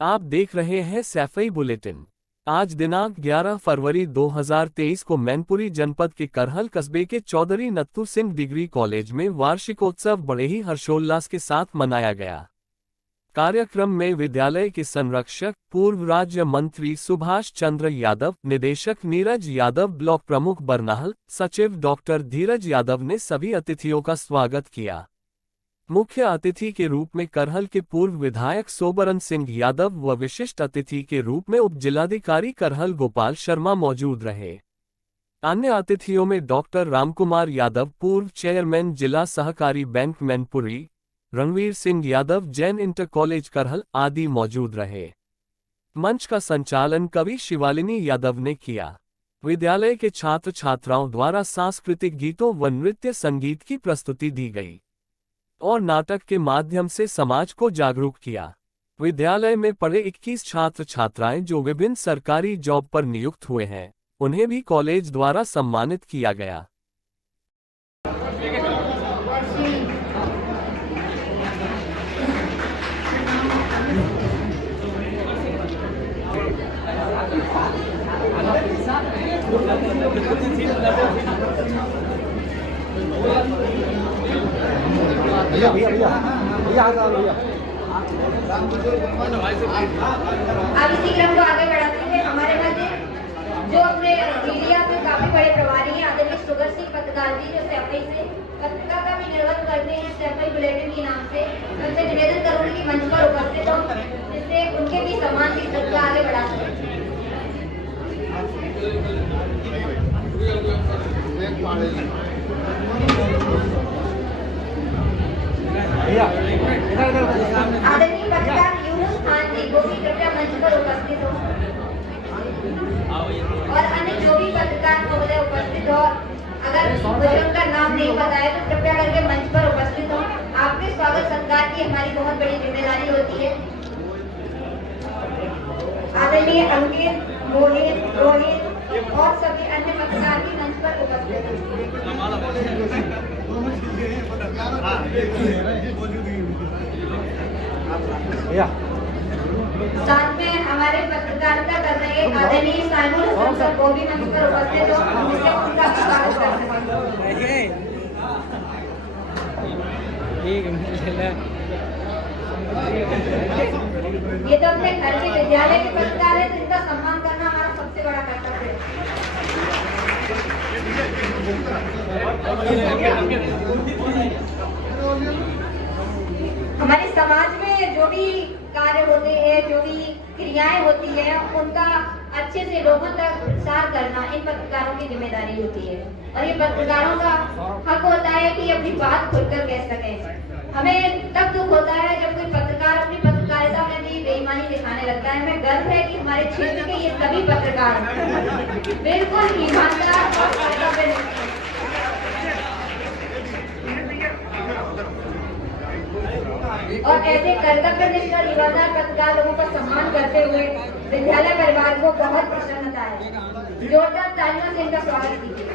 आप देख रहे हैं सैफई बुलेटिन। आज दिनांक 11 फरवरी 2023 को मैनपुरी जनपद के करहल कस्बे के चौधरी नत्थू सिंह डिग्री कॉलेज में वार्षिकोत्सव बड़े ही हर्षोल्लास के साथ मनाया गया। कार्यक्रम में विद्यालय के संरक्षक पूर्व राज्य मंत्री सुभाष चंद्र यादव, निदेशक नीरज यादव, ब्लॉक प्रमुख बरनाहल, सचिव डॉक्टर धीरज यादव ने सभी अतिथियों का स्वागत किया। मुख्य अतिथि के रूप में करहल के पूर्व विधायक सोबरन सिंह यादव व विशिष्ट अतिथि के रूप में उप जिलाधिकारी करहल गोपाल शर्मा मौजूद रहे। अन्य अतिथियों में डॉक्टर रामकुमार यादव, पूर्व चेयरमैन जिला सहकारी bank Mainpuri, Ranveer Singh Yadav, Jain inter college Karhal आदि मौजूद रहे। मंच का संचालन कवि शिवालिनी यादव ने किया। विद्यालय के छात्र छात्राओं द्वारा सांस्कृतिक गीतों व नृत्य संगीत की प्रस्तुति दी गई और नाटक के माध्यम से समाज को जागरूक किया। विद्यालय में पढ़े 21 छात्र छात्राएं जो विभिन्न सरकारी जॉब पर नियुक्त हुए हैं, उन्हें भी कॉलेज द्वारा सम्मानित किया गया। भैया भैया भैया भैया आ जाओ भैया। अब इसी क्रम को आगे बढ़ाते हुए हमारे मध्य जो अपने मीडिया में काफी बड़े प्रभारी हैं, आदरणीय सुगर सिंह पत्रकार जी, जो सैफई से पत्रिका का भी निर्वहन करते हैं, सैफई बुलेटिन के नाम से, उनसे निवेदन करूंगी कि मंच पर उपस्थित हो, जिससे उनके भी सम्मान की चर्चा आगे बढ़ा सकें। आदरणीय पत्रकार यूनुस खान जी, वो भी कृपया मंच पर उपस्थित हो, और अन्य जो भी पत्रकार महोदय उपस्थित हो, अगर मुझे उनका नाम नहीं पता है तो कृपया करके मंच पर उपस्थित हो। आपके स्वागत सत्कार की हमारी बहुत बड़ी जिम्मेदारी होती है। आदरणीय अंकित, मोहित, रोहित और सभी अन्य पत्रकार भी मंच पर उपस्थित भैया। साथ में हमारे पत्रकारिता कर रहे आदरणीय साइमन हसन सर को भी मंच पर उपस्थित हो, जिससे उनका भी स्वागत करते हैं। ये तो अपने घर के विद्यालय के पत्रकार हैं, तो इनका सम्मान करना हमारा सबसे बड़ा कर्तव्य है। हमारे समाज में जो भी कार्य होते हैं, जो भी क्रियाएं होती है, उनका अच्छे से लोगों तक प्रसार करना इन पत्रकारों की जिम्मेदारी होती है, और ये पत्रकारों का हक होता है कि अपनी बात खुलकर कह सकें। हमें तब दुख होता है जब कोई पत्रकार अपनी पत्रकारिता में भी बेईमानी दिखाने लगता है। हमें गर्व है कि हमारे क्षेत्र के ये सभी पत्रकार बिल्कुल ईमानदार और कर्तव्यनिष्ठ। और ऐसे कर्तव्यनिष्ठ और ईमानदार पत्रकार लोगों का सम्मान करते हुए विद्यालय परिवार को बहुत प्रसन्नता है। जोरदार तालियों से इनका स्वागत कीजिए।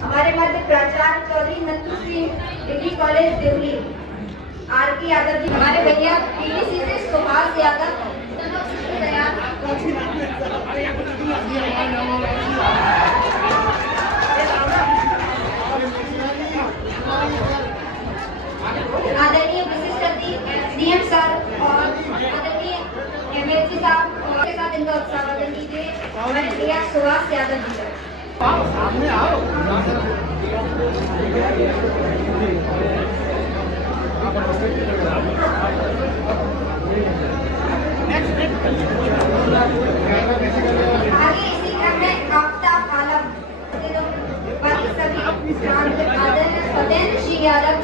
हमारे मध्य प्राचार्य Chaudhary Natthu Singh degree college Delhi R K. Yadav ji, हमारे भैया पीडीसी से सुभाष यादव, आदरणीय विशिष्ट अतिथि डीएम सर और आदरणीय एमएलसी साहब के साथ इनका स्वागत कीजिए। हमारे भैया सुभाष यादव जी सामने आओ। आगे इसी क्रम में आफ्ताब आलम, बाकी सभी आदरणीय सत्येंद्र सिंह यादव,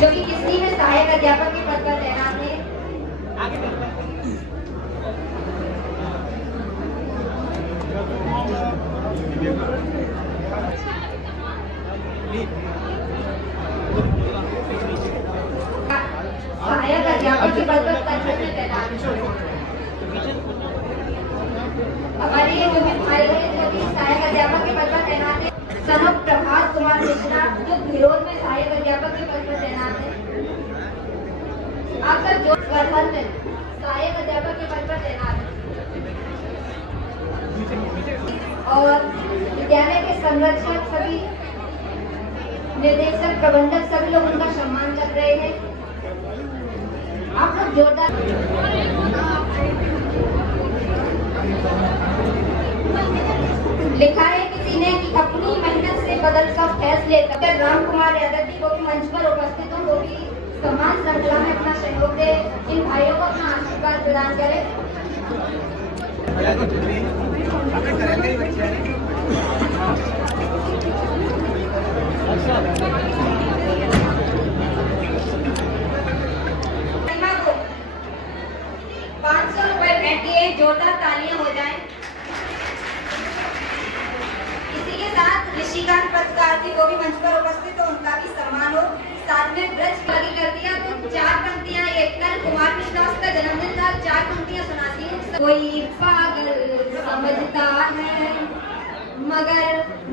जो कि किसी में सहायक अध्यापक के पद पर तैनात है। सहायक अध्यापक के पद पर तैनात है। हमारी ये कुमार मिश्रा जो विरोध में सहायक अध्यापक के पद पर तैनात है। आपका जो करहल में सहायक अध्यापक के पद पर तैनात है और विद्यालय के संरक्षक सभी निर्देशक प्रबंधक सभी लोग उनका सम्मान कर रहे हैं। आप लोग जोरदार लिखा है किसी ने कि अपनी मेहनत से बदल सब फैसले डॉक्टर राम कुमार यादव जी को भी मंच पर उपस्थित हो, वो भी सम्मान श्रृंखला में अपना सहयोग दे, इन भाइयों को अपना आशीर्वाद प्रदान करें। महिमा को 500 रुपए भेंट किए, जोरदार तालियां हो जाएं। इसी के साथ ऋषिकांत पत्रकार जी को भी मंच पर उपस्थित हो, उनका भी सम्मान हो। साथ में ब्रज लगी कर दिया तो 4 पंक्तियां, एक कल कुमार मिश्रा का जन्मदिन था, 4 पंक्तियां सुनाती हूँ। कोई पागल समझता है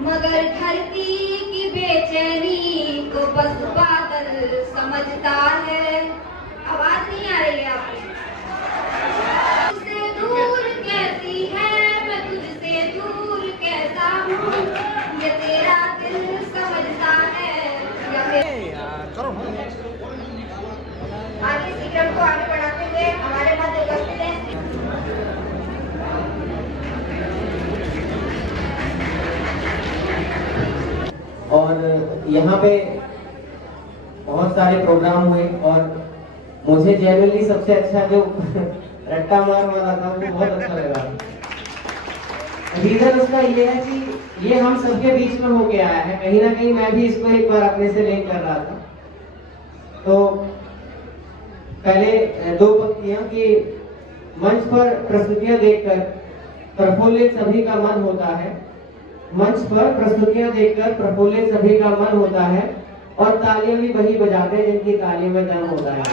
मगर धरती की बेचैनी को बस पागल समझता है। आवाज नहीं आ रही है आपकी। तुझसे दूर कैसी है मैं तुझसे दूर कैसा हूँ, ये तेरा दिल समझता है या आगे इसी क्रम को आगे बढ़ाते हुए हमारे मध्य उपस्थित हैं और यहाँ पे बहुत सारे प्रोग्राम हुए और मुझे जेन्युइनली सबसे अच्छा जो रट्टा मार वाला था वो बहुत अच्छा लगा। रीजन उसका ये है कि ये हम सबके बीच में होके आया है, कहीं ना कहीं मैं भी इसको एक बार अपने से लिंक कर रहा था। तो पहले 2 पंक्तियां कि मंच पर प्रस्तुतियां देखकर प्रफुल्लित सभी का मन होता है, मंच पर प्रस्तुतियां देखकर प्रफुल्लित सभी का मन होता है और तालियां भी वही बजाते हैं जिनकी तालियों में दम होता है।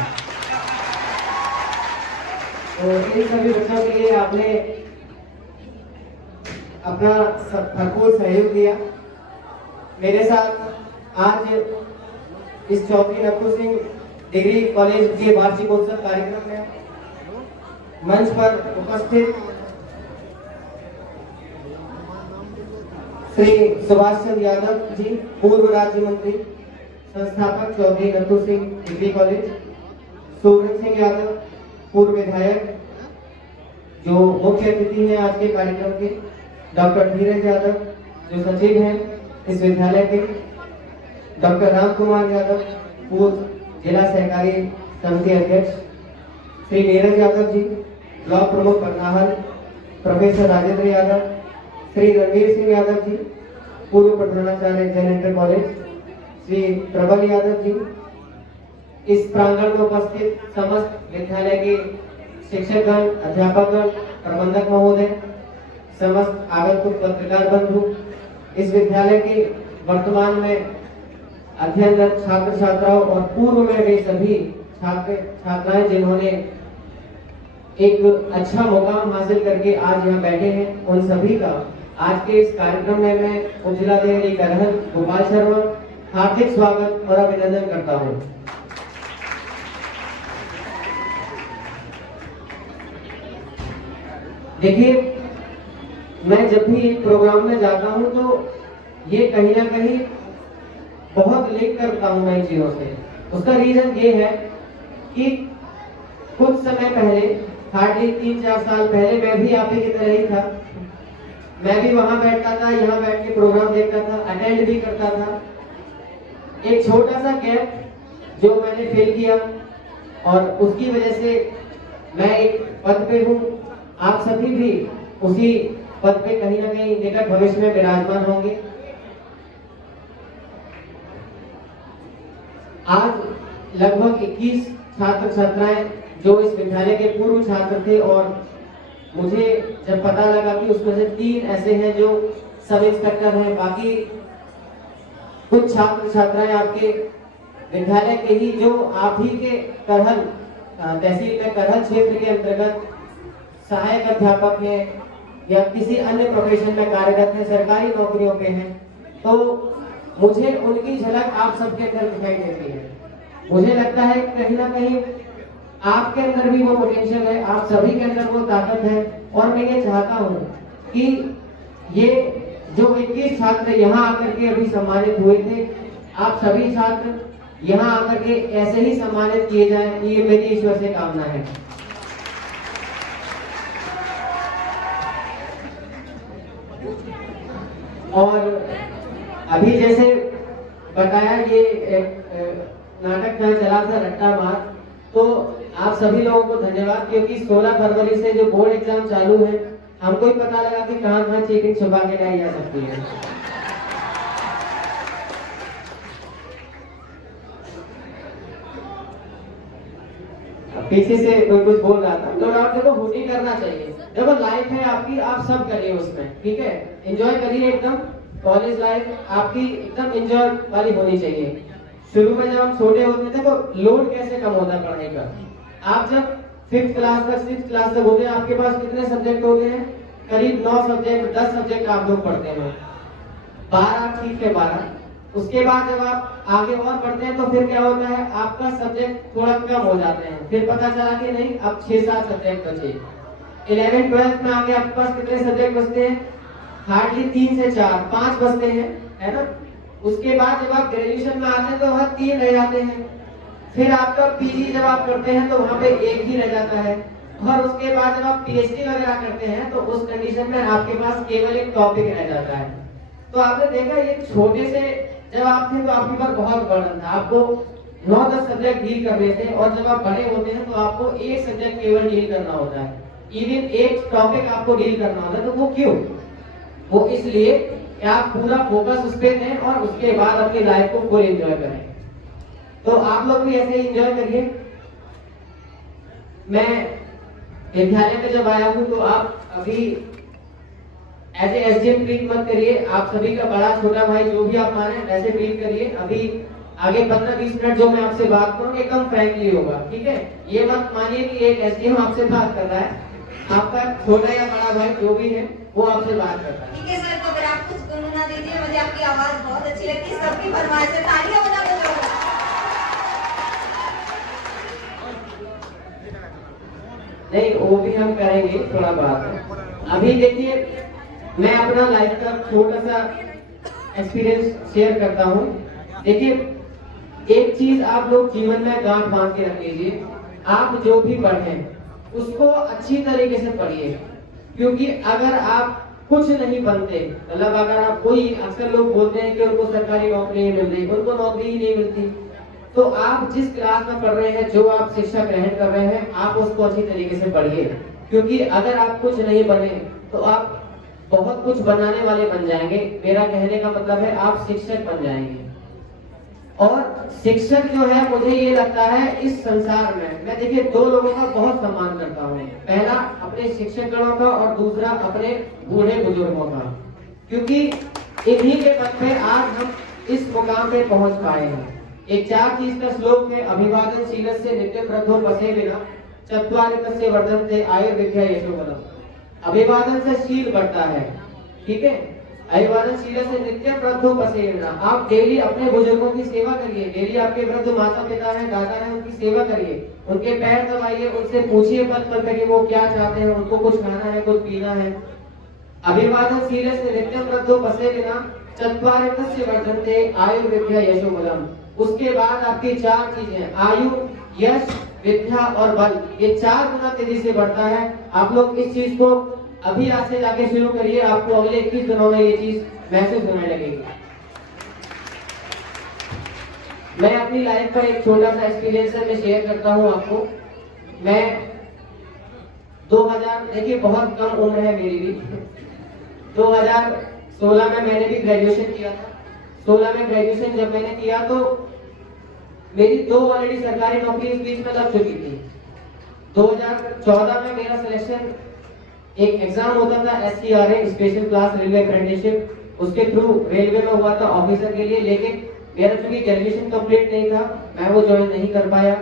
तो इन सभी बच्चों के लिए आपने अपना भरपूर सहयोग दिया। मेरे साथ आज इस चौधरी नथू सिंह डिग्री कॉलेज के वार्षिकोत्सव कार्यक्रम में मंच पर उपस्थित श्री सुभाष चंद्र यादव जी, पूर्व राज्य मंत्री, संस्थापक चौधरी नथू सिंह डिग्री कॉलेज, सूरज सिंह यादव, पूर्व विधायक जो मुख्य अतिथि हैं आज के कार्यक्रम के, डॉक्टर धीरज यादव जो सचिव हैं इस विद्यालय के, डॉक्टर राम कुमार यादव पूर्व जिला सहकारी समिति अध्यक्ष, श्री नीरज यादव जी ब्लॉक प्रमुख बरनाहल, प्रोफेसर राजेंद्र यादव, श्री रणवीर सिंह यादव जी पूर्व प्रधानाचार्य जैन इंटर कॉलेज, श्री प्रबल यादव जी, इस प्रांगण में उपस्थित समस्त विद्यालय के शिक्षकगण, अध्यापकगण, प्रबंधक महोदय, समस्त आगंतुक पत्रकार बंधु, इस विद्यालय के वर्तमान में अध्ययनरत छात्र छात्राओं और पूर्व में वे सभी छात्र छात्राएं जिन्होंने एक अच्छा मुकाम हासिल करके आज यहाँ बैठे हैं, उन सभी का आज के इस कार्यक्रम में मैं उपजिलाधिकारी करहल गोपाल शर्मा हार्दिक स्वागत और अभिनंदन करता हूँ। देखिए, मैं जब भी एक प्रोग्राम में जाता हूँ तो ये कहीं ना कहीं बहुत लिंक करता हूँ मैं इन चीजों से। उसका रीजन ये है कि कुछ समय पहले, हार्डली 3-4 साल पहले, मैं भी आप ही की तरह ही था। मैं भी वहां बैठता था, यहाँ बैठ के प्रोग्राम देखता था, अटेंड भी करता था। एक छोटा सा गैप जो मैंने फिल किया और उसकी वजह से मैं एक पद पे हूँ। आप सभी भी उसी पद पे कहीं ना कहीं निकट भविष्य में विराजमान होंगे। आज लगभग 21 छात्र छात्राएं जो इस विद्यालय के पूर्व छात्र थे और मुझे जब पता लगा कि उसमें से 3 ऐसे हैं जो सब इंस्पेक्टर हैं, बाकी कुछ छात्र छात्राएं आपके विद्यालय के ही जो आप ही के करहल तहसील में करहल क्षेत्र के अंतर्गत सहायक अध्यापक हैं या किसी अन्य प्रोफेशन में कार्यरत हैं, सरकारी नौकरियों पे हैं, तो मुझे उनकी झलक आप सबके अंदर दिखाई देती है। मुझे लगता है कहीं ना कहीं आपके अंदर भी वो पोटेंशियल है, आप सभी के अंदर वो ताकत है। और मैं ये चाहता हूँ कि ये जो 21 छात्र यहाँ आकर के अभी सम्मानित हुए थे, आप सभी छात्र यहाँ आकर के ऐसे ही सम्मानित किए जाएं, ये मेरी ईश्वर से कामना है। और अभी जैसे बताया ये नाटक का चला था रट्टा मार, तो आप सभी लोगों को धन्यवाद, क्योंकि 16 फरवरी से जो बोर्ड एग्जाम चालू है, हमको ही पता लगा कि कहाँ कहाँ चीटिंग छुपा के लाई जा सकती है। पीछे से कोई कुछ बोल रहा था, तो आप देखो हुडी करना चाहिए। देखो लाइफ है आपकी, आप सब करिए उसमें, ठीक है, एंजॉय करिए एकदम। कॉलेज लाइफ आपकी एकदम एंजॉय वाली होनी चाहिए। शुरू में जब हम छोटे होते थे तो लोड कैसे कम होता है पढ़ाई का। आप जब 5th क्लास तक 6th क्लास तक होते हैं, आपके पास कितने सब्जेक्ट होते हैं? करीब 9 सब्जेक्ट 10 सब्जेक्ट आप लोग पढ़ते हैं। 12 ठीक है 12। उसके बाद जब आप आगे और बढ़ते हैं तो फिर क्या होता है, आपका सब्जेक्ट थोड़ा कम हो जाते हैं। फिर पता चला कि नहीं, अब 6-7 सब्जेक्ट बचे। 11th 12th में आगे आपके पास कितने सब्जेक्ट बचते हैं? हार्डली 3 से 4 5 बचते हैं, है ना। उसके बाद जब आप ग्रेजुएशन में आते हैं तो वहाँ 3 रह जाते हैं। फिर आपका पीजी जब आप करते हैं तो वहाँ पे 1 ही रह जाता है। और उसके बाद जब आप पीएचडी वगैरह करते हैं तो उस कंडीशन में आपके पास केवल एक टॉपिक रह जाता है। तो आपने देखा ये छोटे से जब आप थे तो आपके पास बहुत बर्डन था, आपको 9-10 सब्जेक्ट डील करने थे, और जब आप बड़े होते हैं तो आपको एक सब्जेक्ट केवल डील करना होता है, इवन एक टॉपिक आपको डील करना होता है। तो वो क्यों? वो इसलिए कि आप पूरा फोकस उस पे दें और उसके बाद अपनी लाइफ को फुल एंजॉय करें। तो आप लोग भी ऐसे ही एंजॉय करिए। मैं विद्यालय में जब आया हूँ तो आप अभी एज ए एसडीएम ट्रीट मत करिए, आप सभी का बड़ा छोटा भाई जो भी आप माने वैसे ट्रीट करिए। अभी आगे 15-20 मिनट जो मैं आपसे बात करूँ एकदम फ्रैंकली होगा, ठीक है। ये मत मानिए कि एक एसडीएम आपसे बात कर रहा है, आपका छोटा या बड़ा भाई जो भी है वो आपसे बात कर रहा है। ठीक है सर, तो अगर आप कुछ गुनगुना दीजिए, मुझे आपकी आवाज बहुत अच्छी लगती है, सबकी फरमाइश है, तालियां बजा दो। नहीं, वो भी हम करेंगे थोड़ा बात। अभी देखिए मैं अपना लाइफ का छोटा सा एक्सपीरियंस शेयर करता हूँ। देखिए एक चीज आप लोग जीवन में गांठ बांध के रख लीजिए, आप जो भी पढ़ें उसको अच्छी तरीके से पढ़िए, क्योंकि अगर आप कुछ नहीं बनते, मतलब अगर आप कोई, अक्सर लोग बोलते हैं कि उनको सरकारी नौकरी नहीं मिल रही, उनको नौकरी ही नहीं मिलती, तो आप जिस क्लास में पढ़ रहे हैं, जो आप शिक्षा ग्रहण कर रहे हैं, आप उसको अच्छी तरीके से पढ़िए। क्योंकि अगर आप कुछ नहीं बने तो आप बहुत कुछ बनाने वाले बन जाएंगे। मेरा कहने का मतलब है आप शिक्षक बन जाएंगे। और शिक्षक जो है, मुझे ये लगता है इस संसार में मैं देखिए 2 लोगों का बहुत सम्मान करता हूँ। पहला अपने शिक्षकगणों का और दूसरा अपने बूढ़े बुजुर्गों का, क्योंकि इन्हीं के बल पे आज हम इस मुकाम पे पहुंच पाए हैं। एक 4 चीज का श्लोक है, अभिवादन शीलस्य नित्यं वृद्धो पसेविना चत्वारितस्य वर्धन्ते आयुर्विद्या यशोबलम्। अभिवादन से शील बढ़ता है, ठीक है। अभिवादन शील से नित्यं वृद्धो पसेविना, आप डेली अपने बुजुर्गों की सेवा करिए। डेली आपके वृद्ध माता पिता हैं, दादा हैं, उनकी सेवा करिए, उनके पैर दबाइए, उनसे पूछिए पल पल करिए वो क्या चाहते हैं, उनको कुछ खाना है, कुछ पीना है। अभिवादन शील से नित्यं वृद्धो पसेविना चत्वारितस्य वर्धन्ते आयुर्विद्या यशोबलम्। उसके बाद आपकी 4 चीजें, आयु, यश, विद्या और बल, ये 4 गुना तेजी से बढ़ता है। आप लोग इस चीज को अभी आज से जाके शुरू करिए, आपको अगले 21 दिनों में ये चीज महसूस होने लगेगी। मैं अपनी लाइफ का एक छोटा सा एक्सपीरियंस है, मैं शेयर करता हूँ आपको। मैं 2000, देखिए बहुत कम उम्र है मेरी भी, 2016 में मैंने भी ग्रेजुएशन किया था। 16 में ग्रेजुएशन जब मैंने किया तो मेरी 2 ऑलरेडी सरकारी नौकरी इस बीच में लग चुकी थी। 2014 में मेरा सिलेक्शन, एक एग्जाम होता था SCRA special class railway apprenticeship, उसके थ्रू रेलवे में हुआ था ऑफिसर के लिए, लेकिन मेरा चूंकि ग्रेजुएशन कंप्लीट नहीं था, मैं वो ज्वाइन नहीं कर पाया।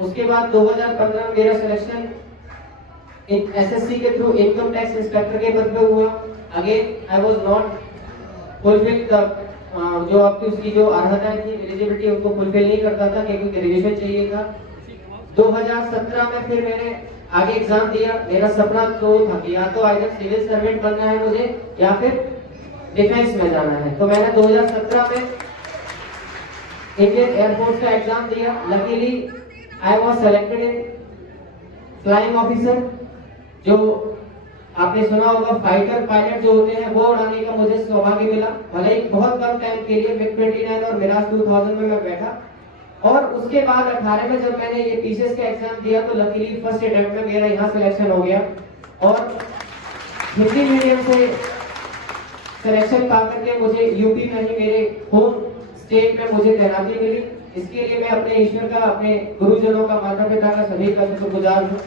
उसके बाद 2015 में मेरा सिलेक्शन SSC के थ्रू इनकम टैक्स इंस्पेक्टर के पद पे हुआ। Again I was not fulfil the जो आपकी उसकी जो अर्हता थी, एलिजिबिलिटी उनको फुलफिल नहीं करता था, क्योंकि ग्रेजुएशन चाहिए था। 2017 में फिर मैंने आगे एग्जाम दिया। मेरा सपना तो था कि या तो आइदर सिविल सर्वेंट बनना है मुझे या फिर डिफेंस में जाना है। तो मैंने 2017 में इंडियन एयरफोर्स का एग्जाम दिया। Luckily I was selected in flying officer. जो आपने सुना होगा फाइटर पायलट जो होते हैं वो उड़ाने का मुझे सौभाग्य मिला। भले ही बहुत कम टाइम के लिए मिग 29 और मिराज 2000 में मैं बैठा। और उसके बाद 18 में जब मैंने ये पीसीएस का एग्जाम दिया तो लकीली फर्स्ट अटेम्प्ट में मेरा यहाँ सिलेक्शन हो गया। और हिंदी मीडियम से सिलेक्शन पा करके मुझे यूपी में ही मेरे होम स्टेट में मुझे तैनाती मिली। इसके लिए मैं अपने ईश्वर का, अपने गुरुजनों का, माता पिता का, सभी का शुक्रगुजार हूँ।